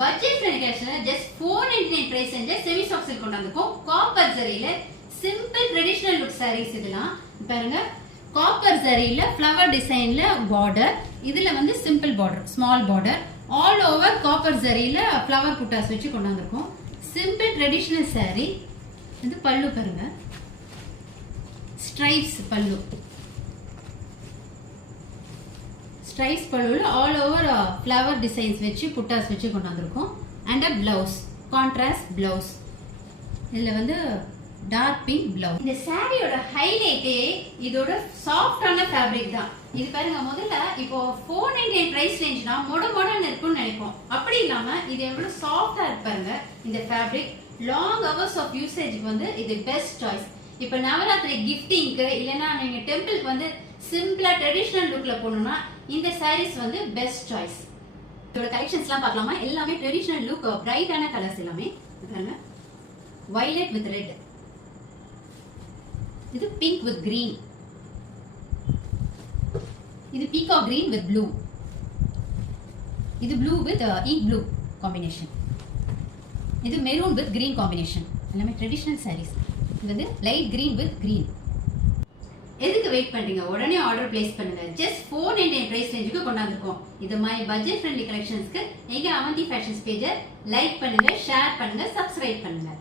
Budget friendly கலெக்ஷன்ல just 499 price செஞ்ச semi soft silk கொண்டு வந்திருக்கோம். காப்பர் ஜரியில சிம்பிள் ட்ரெடிஷனல் லுக் சாரீஸ் இதெல்லாம் பாருங்க. காப்பர் ஜரியில ஃப்ளவர் டிசைன்ல பார்டர், இதுல வந்து simple border, small border, all over copper ஜரியில ஃப்ளவர் புட்டாஸ் வச்சு கொண்டு வந்திருக்கோம். Simple traditional sari. இது பல்லு பாருங்க, ஸ்ட்ரைப்ஸ் பல்லு, ஸ்ட்ரைப்ஸ் பல்லுல ஆல் ஓவர் ஃப்ளவர் டிசைன்ஸ் வச்சு புட்டாஸ் வச்சு கொண்டு வந்திருக்கோம். And a blouse, contrast blouse, இதுல வந்து டார்க் பிங்க் பிளவுஸ். இந்த சாரியோட ஹைலைட்டே இதோட சாஃப்டான ஃபேப்ரிக் தான். இது பாருங்க, முதல்ல இப்போ 499 பிரைஸ் ரேஞ்ச்னா மொடன்னு இருக்கும்னு நினைப்போம். அப்படி இல்லாம இது எவ்வளவு சாஃப்டா இருப்பாருங்க. இந்த ஃபேப்ரிக் லாங் ஹவர்ஸ் ஆஃப் யூசேஜ்க்கு வந்து இது பெஸ்ட் சாய்ஸ். இப்போ நவராத்திரி கிஃப்டிங்க்கு இல்லைன்னா நீங்க டெம்பிளுக்கு வந்து சிம்பிளா ட்ரெடிஷனல் லுக்ல போகணும்னா இந்த சாரீஸ் வந்து பெஸ்ட் சாய்ஸ். இதோட கலெக்ஷன்ஸ்லாம் பார்க்கலாமா? எல்லாமே ட்ரெடிஷனல் லுக், பிரைட்டான கலர்ஸ் எல்லாமே. பாருங்க, வயலட் வித் ரெட், இது பிங்க் வித் கிரீன், இது பீகாக் கிரீன் வித் ப்ளூ, இது blue with ink blue combination, இது மெரூன் வித் கிரீன் காம்பினேஷன். எல்லாமே ட்ரெடிஷனல் சாரீஸ். இது வந்து லைட் கிரீன் வித் கிரீன். எதுக்கு வெயிட் பண்றீங்க? உடனே ஆர்டர் பிளேஸ் பண்ணுங்க. ஜஸ்ட் 499 பிரைஸ் ரேஞ்சுக்கு கொண்டாந்துருக்கோம். இது மாதிரி பட்ஜெட் ஃப்ரெண்ட்லி கலெக்ஷன்ஸ்க்கு எங்க அவந்தி ஃபேஷன்ஸ் பேஜை லைக் பண்ணுங்க, ஷேர் பண்ணுங்க, சப்ஸ்கிரைப் பண்ணுங்க.